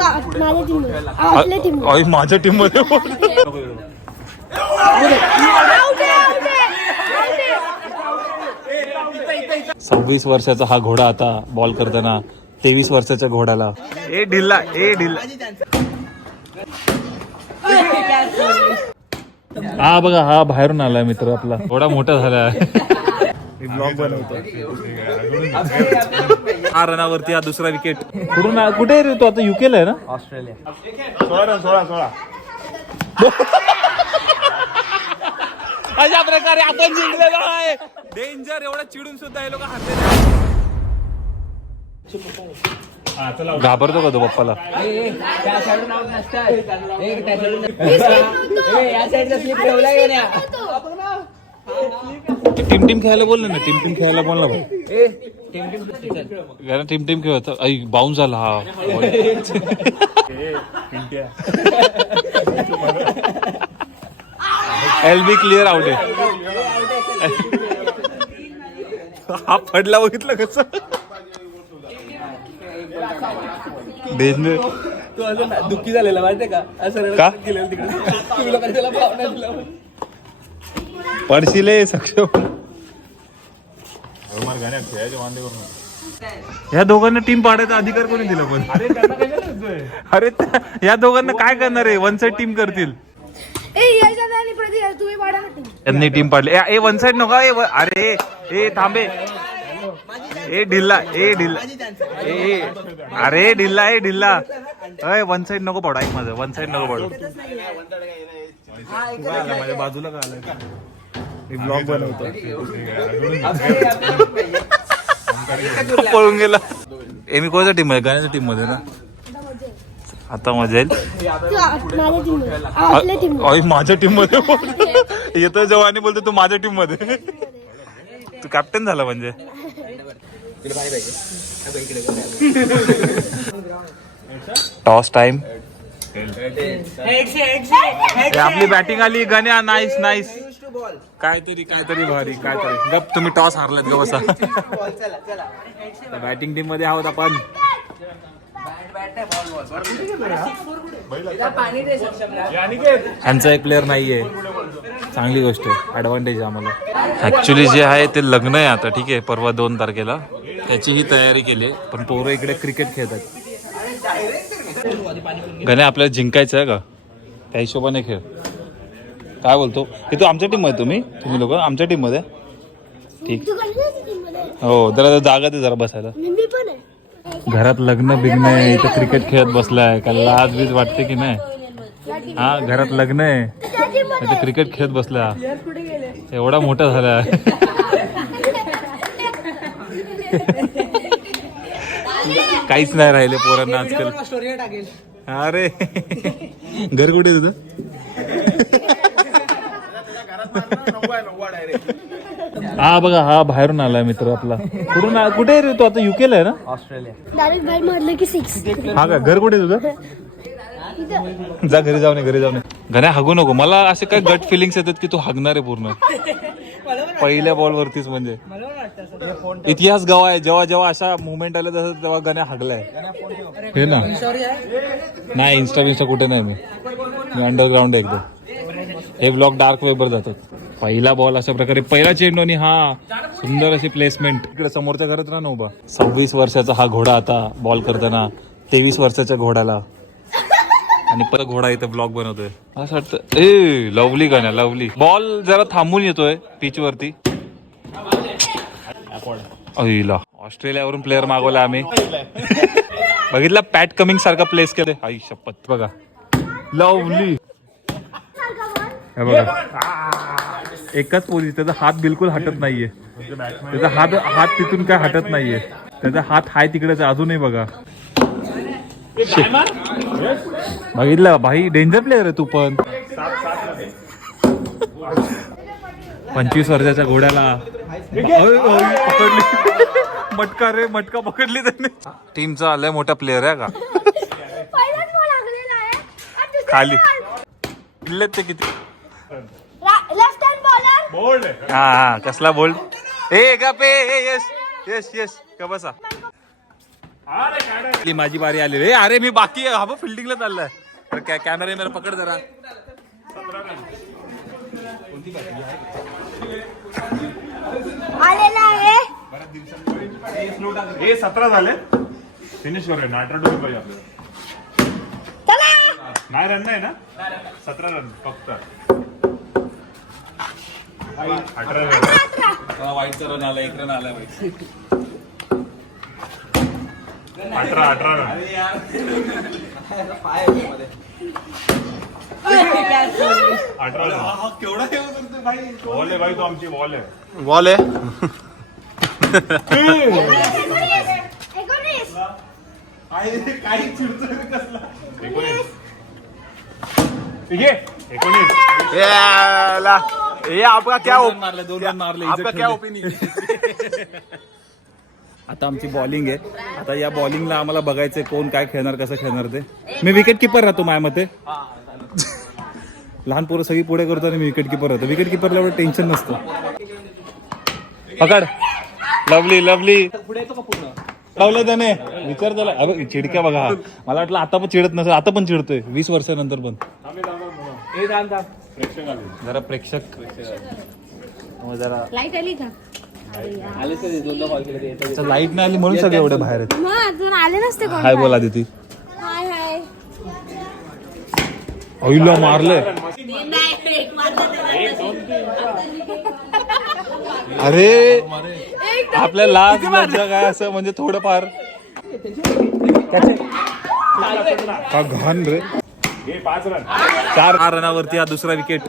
माझ्या टीम मध्ये, आपल्या टीम मध्ये. माझ्या टीम मध्ये 26 वर्षाचा हा घोडा आता बॉल करताना 23 वर्षाच्या घोड्याला ए ढिल्ला हा बघा, हा बाहेरून आलाय मित्र आपला, थोडा मोठा झाला ब्लॉग बनवतो. हा रनावरती हा दुसरा विकेट. कुठे रे तो आता? युकेला आहे ना? ऑस्ट्रेलिया. 16 अशा प्रकारे आपण जिंकलेलो आहे. डेंजर, एवढा चिडून सुद्धा हे लोक हरले. घाबरतो का तो पप्पाला? टीम खेळायला बोल ना, टीम खेळायला बोल ना भाऊ. टीम खेळत बाउन्स झाला हा. LB क्लिअर आउट आहे. हा पडला, बघितलं कसं डेंजर. तू असं दुःखी झालेला माहितीये का? असं का गेलेलं तिकडे तुम्ही लोकांनी त्याला पावना दिला. पडशील सक्षम. या दोघांना टीम पाडायचा अधिकार कोणी दिला? पण अरे या दोघांना काय करणार आहे? वन साइड टीम करतील. त्यांनी टीम पाडली. ए वन साइड नका. अरे ए थांबे. ए ढिल्ला अरे ढिल्ला अय वन साइड नको पडा. ऐक माझं, वन साइड नको पडू. माझ्या बाजूला का आलाय? ब्लॉग बनवतो. पळून गेला. मी कोणत्या टीम मध्ये? गाण्याच्या टीम मध्ये ना. आता मजा येईल. माझ्या टीम मध्ये, आपल्या टीम मध्ये. माझ्या टीम मध्ये येतोय जेव्हा आणि बोलतो तू माझ्या टीम मध्ये. तू कॅप्टन झाला म्हणजे. Toss time. आपली बॅटिंग आली. गण्या नाईस नाईस. काहीतरी भारी काहीतरी. गप तुम्ही टॉस हारलेत ग बसा. बॅटिंग टीम मध्ये आहोत आपण. ह्यांचा एक प्लेअर नाहीये. चांगली गोष्ट आहे, ऍडव्हान्टेज आहे आम्हाला. ऍक्च्युली जे आहे ते लग्न आहे आता. ठीक आहे, परवा 2 तारखेला त्याची ही तयारी केली आहे. पण पोरं इकडे क्रिकेट खेळतात. गण्या आपल्याला जिंकायचं आहे का? त्या हिशोबाने खेळ. काय बोलतो? हे तू आमच्या टीम मध्ये? तुम्ही लोक आमच्या टीम मध्ये? ठीक. हो, जरा जागा दे जरा बसायला. घरात लग्न बिग्न आहे, इथं क्रिकेट खेळत बसलाय. का लाज बीज वाटते की नाही? हा, घरात लग्न आहे, इथं क्रिकेट खेळत बसला. एवढा मोठा झाला. काहीच नाही राहिले पोरांना आजकाल. अरे घर कुठे तुझं? हा बघा, हा बाहेरून आलाय मित्र आपला. कुठे रे तो आता? युकेला आहे ना? ऑस्ट्रेलिया. हा का? घर कुठे तुझं? जा घरी जाऊ नये. घऱ्या हागू नको. मला असे काय गट फिलिंग्स येतात की तू हागणार आहे पूर्ण पहिल्या बॉल वरतीच. म्हणजे इतिहास गवा आहे. जेव्हा अशा मुवमेंट आल्या तसं तेव्हा गण्या हागलाय हे ना. नाही, इन्स्टा कुठे नाही. मी अंडरग्राऊंड आहे एकदम. हे ब्लॉग डार्क वेबवर जातात. पहिला बॉल अशा प्रकारे, पहिला चेंडू आणि हा सुंदर अशी प्लेसमेंट. इकडे समोरच्या घरात राहा ना उभा. 26 वर्षाचा हा घोडा आता बॉल करताना 23 वर्षाच्या घोड्याला. आणि परत घोडा इथं ब्लॉग बनवतोय. असं वाटतं ए लवली गाण्या लवली. बॉल जरा थांबून येतोय पिच वरती. अहिला ऑस्ट्रेलियावरून प्लेअर मागवला आम्ही. बघितला पॅट कमिंग सारखा प्लेस केले. आई शपथ. बघा लवली. हे बघा एकच पोझिशन. त्याचा हात बिलकुल हटत नाहीये. त्याचा हात तिथून काय हटत नाहीये. त्याचा हात हाय तिकडेच अजूनही. बघा बघितलं भाई, डेंजर प्लेअर आहे तू पण. 25 वर्षाच्या घोड्याला पकडली. मटका रे मटका पकडली त्याने. टीमचा लय मोठा प्लेअर आहे का? खाली ते किती बोल्ड. हा कसला बोल्ड. ए का पे. यस का बसा. माझी बारी आली रे. अरे मी बाकी हा बघ फिल्डिंगला चाललाय. कॅमेरा मेरा पकड जरा. आलेला आहे. हे 17 झाले. फिनिश करूया ना. 18 डोल पाहिजे आपल्याला. नाही रन नाही ना. 17 रन फक्त. 18 रन. वाईटचा रन आला. 1 रन आला. 18 रन. केवढा बॉल आहे भाई. तो आमची बॉल आहे. बॉल आहे. 19. ठीक आहे. 19. ये आपका क्या मारले 2 रन मारले. आपका क्या ओपिनियन? आता आमची बॉलिंग आहे. आता या बॉलिंगला आम्हाला बघायचंय कोण काय खेळणार कसं खेळणार ते. मी विकेट किपर राहतो माझ्या मते. लहान पोरं सगळी पुढे करतो आणि मी विकेट किपर राहतो. विकेट किपरला एवढं टेन्शन नसतं. पकड. लवली लवली पुढे येतो का पूर्ण? लावलं त्याने. विचार त्याला. अरे चिडक्या बघा. मला वाटलं आता पण चिडत नसेल. आता पण चिडतोय 20 वर्षानंतर पण. हे जाण जा. जरा प्रेक्षक जरा लाईट आली का? आले तर 2दा कॉल केले ते. लाईट नाही आली म्हणून सगळे एवढे बाहेर आहेत. मग अजून आले नसते कोण. हाय बोला दिदी. हाय हाय. अहिला मारलंय. अरे आपल्या लाज लज्जा काय असं म्हणजे थोडंफार का घाण रे. हे 5 रन. 4 रनावरती हा दुसरा विकेट.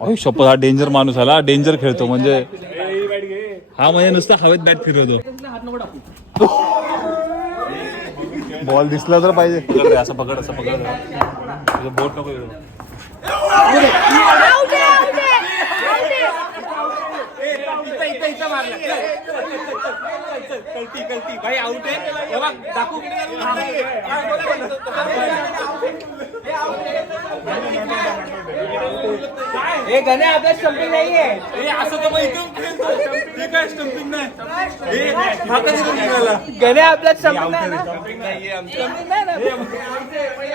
अहो शपथ हा डेंजर माणूस आला. डेंजर खेळतो म्हणजे हा म्हणजे नुसतं हवेत बॅट फिरवतो. बॉल दिसला तर पाहिजे. असं पकड असं पकड. बोट नको येऊ. कल्टी भाई आउट आहे. दाखवू हे गणे आपल्या स्टंपिंग नाहीये. असं तर स्टंपिंग नाही. गणे आपल्या स्टंपिंग नाही.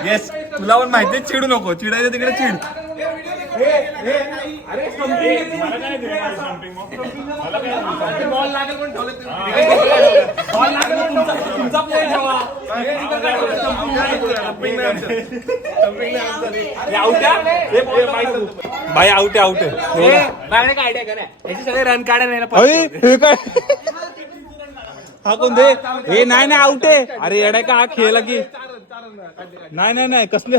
येस तुला पण माहिती चिडू नको. चिडायचं तिकडे चिड. अरे बॉल लागेल पण ठेवले. बॉल लागेल तुमचा प्लेयर ठेवा. भाई आउट आहे. आउट आहे. माझ्याकडे काय आयडिया करा. याचे सगळे रन काढायला अरे हे काय हा कोण दे. हे नाही आउट आहे. अरे येडाय का हा खेळला की नाही कसले.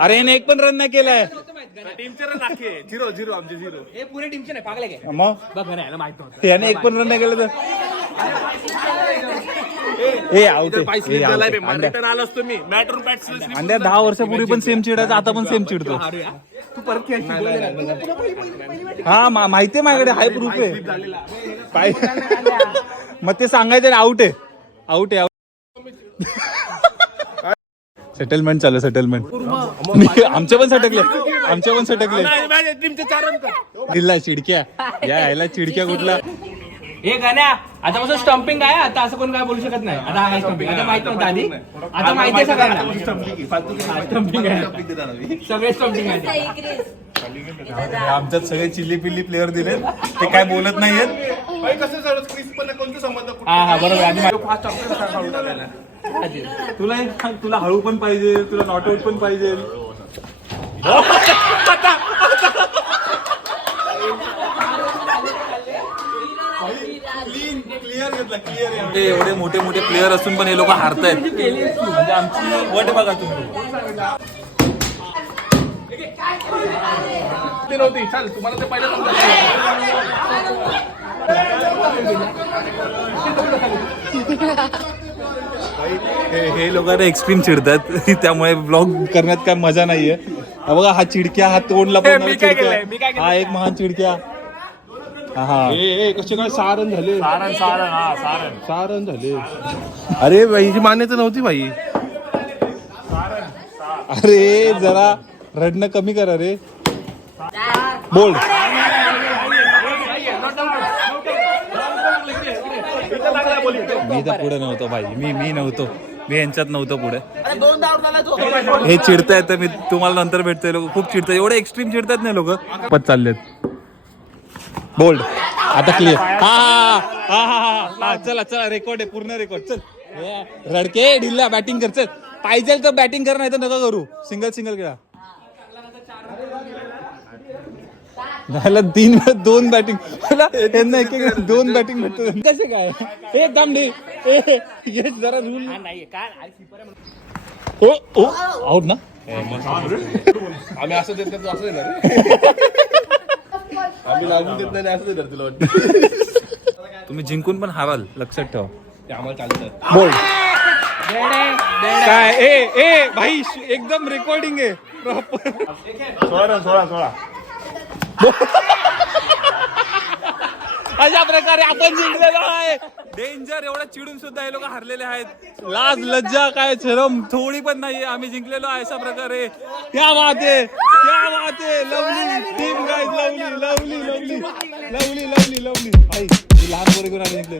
अरे याने 1 पण रन नाही केलाय. टीमचे रन नाखे 0-0 आमचे 0. हे पुणे टीमचे नाही पागले काय. मग बघ ना याला माहित नव्हतं. याने 1 पण रन नाही केलं तर ए आउट आहे. आला असतो मी मॅटरून बॅट्समॅन. अंड्या 10 वर्षापूर्वी पण सेम चिडायचा. आता पण सेम चिडतो. तू परत खेळ. हा माहितीये माझ्याकडे हाय प्रूफ आहे. काय मग ते सांगायचं आउट आहे. आउट आहे. सेटलमेंट चालू. सेटलमेंट आमचे पण सटकले. टीमचे 4 रन कर. दिला चिडक्या. यायला चिडक्या कुठला. हे गाण्या आतापासून स्टंपिंग आहे. आता असं कोण काय बोलू शकत नाही. आता हा स्टंपिंग. आता माहित नव्हतं आधी. आता माहिती आहे सगळ्यांना. स्टंपिंग आहे. सगळे स्टंपिंग आहे. आमच्यात सगळे चिल्ली पिल्ली प्लेअर दिले. ते काय बोलत नाहीयेत. हा बरोबर. तुला हळू पण पाहिजे. तुला नॉट आउट पण पाहिजे. एवढे मोठे मोठे प्लेअर असून पण हे लोक हारतायत. म्हणजे आमची वट बघा तुम्ही. नव्हती. चाल तुम्हाला ते पहिलं हे लोकांना एक्स्ट्रीम चिडतात. त्यामुळे ब्लॉग करण्यात काय मजा नाहीये. बघा हा चिडक्या. हा तोंडला पण चिडक्या. हा एक महान चिडक्या. हा कसे काय 6 रन झाले. 6 रन झाले. अरे बाईची मान्यता नव्हती बाई. अरे जरा रडणं कमी करा रे. बोल्ड. मी मी तर पुढे नव्हतो भाई, मी नव्हतो, मी यांच्यात नव्हतो पुढे. हे चिडतायत, मी तुम्हाला नंतर भेटतोय. लोक खूप चिडतात, एवढे एक्स्ट्रीम चिडतात नाही लोक. पत चाललेत बोल्ड. आता क्लिअर. हा चला चला, रेकॉर्ड आहे, पूर्ण रेकॉर्ड. चल रडके ढिल्ला, बॅटिंग कर. चल पाहिजे तर बॅटिंग कर, नाही तर नका करू. सिंगल खेळा. झालं 3 वेळा 2 बॅटिंग. त्यांना एक 2 बॅटिंग भेटतो. कसे काय एक काम नाही. जरा रूल नाही काय ओ आउट ना. आम्ही असं देत नाही, तू असं देणार रे. आम्ही लागून देत नाही असं देणार तुला वाटतं. तुम्ही जिंकून पण हाराल, लक्षात ठेवा. ते आम्हाला चालतं. बोल काय. ए भाई एकदम रेकॉर्डिंग आहे प्रॉपर. 16 अशा प्रकारे आपण जिंकलेलो आहे. डेंजर. एवढं चिडून सुद्धा हे लोक हरलेले आहेत. लाज लज्जा काय शरम थोडी पण नाहीये. आम्ही जिंकलेलो आहे अशा प्रकारे. क्या बात आहे, क्या बात आहे. Lovely team guys, lovely lovely lovely lovely lovely lovely. आई लहान पोरी कोण आले जिंकले.